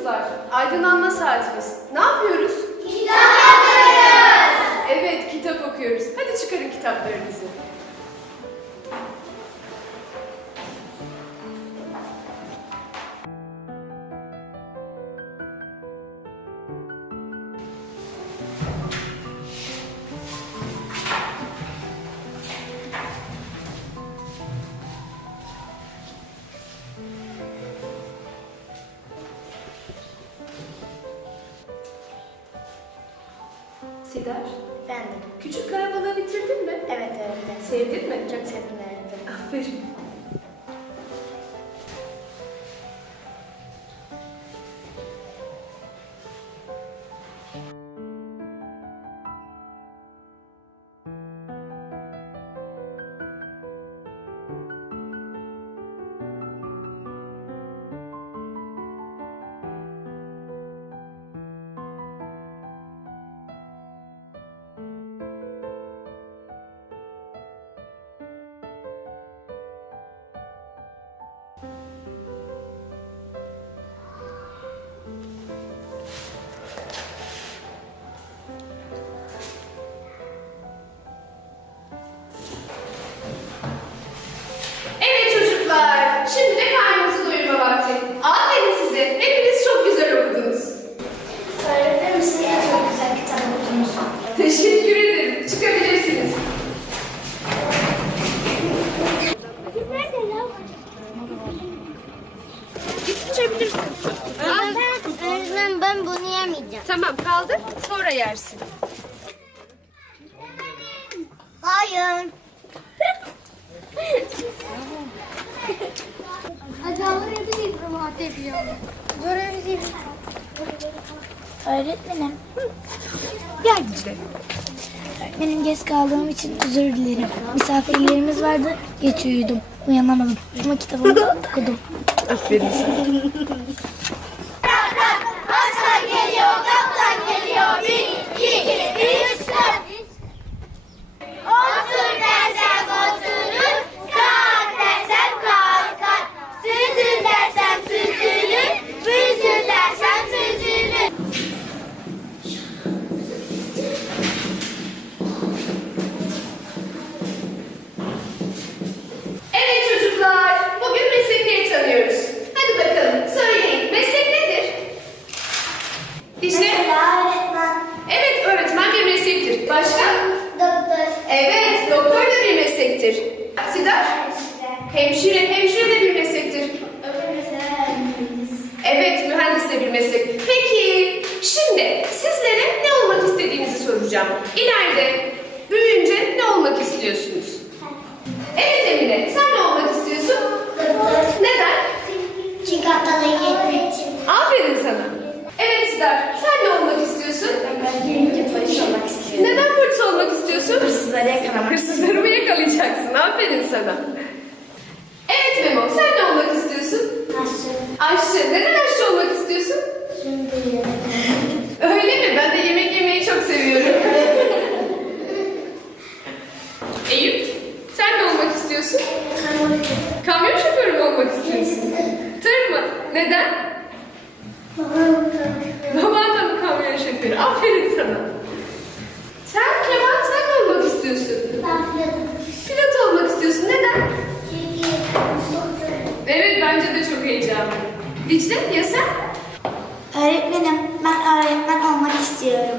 çocuklar, aydınlanma saatimiz. Ne yapıyoruz? Kitap okuyoruz. Evet, kitap okuyoruz. Hadi çıkarın kitaplarınızı. Sidar, Ben de. küçük karabalığı bitirdin mi? Evet öğretmenim. Sevdin mi? Çok sevdim öğretmenim. Aferin. Teşekkür ederim, çıkabilirsiniz. Siz nerede lan? İçebilirsin. Ben, öğretmenim ben bunu yemeyeceğim. Tamam, kaldır, sonra yersin. Hayır. Görebilirim Görebilirim. Öğretmenim. Gel Dicle. Benim geç kaldığım için özür dilerim. Misafirlerimiz vardı, geç uyudum. Uyanamadım. Ama kitabımı okudum. Aferin sana. Aslan geliyor, kaptan geliyor. Bir, meslektir. Sidar? Hemşire, hemşire de bir meslektir. Evet, mühendis de bir meslek. Peki, şimdi sizlere ne olmak istediğinizi soracağım. İleride, büyüyünce ne olmak istiyorsunuz? Evet Emine, sen ne olmak istiyorsun? Neden? Çünkü haftada yetmek için. Aferin sana. Evet Sidar, sen ne olmak istiyorsun? Ben gelince polis olmak istiyorum. Neden polis olmak istiyorsun? Hırsızları yakalamak Hırsızları yakalayacaksın? Aferin sana. Evet Memo, sen ne olmak istiyorsun? Aşçı. Neden aşçı olmak istiyorsun? Öyle mi? Ben de yemek yemeyi çok seviyorum. Eyüp, sen ne olmak istiyorsun? Kamyon şoförü mü olmak istiyorsun? Tır mı? Neden? Baban da mı kamyon şoförü? Aferin sana. Sen Kemal, sen ne olmak istiyorsun? Pilot olmak istiyorsun. Neden? Evet, bence de çok heyecanlı. Dicle, ya sen? Öğretmenim, ben öğretmen olmak istiyorum.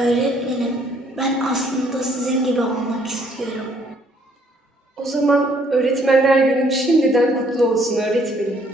Öğretmenim, ben aslında sizin gibi olmak istiyorum. O zaman öğretmenler günün şimdiden kutlu olsun öğretmenim.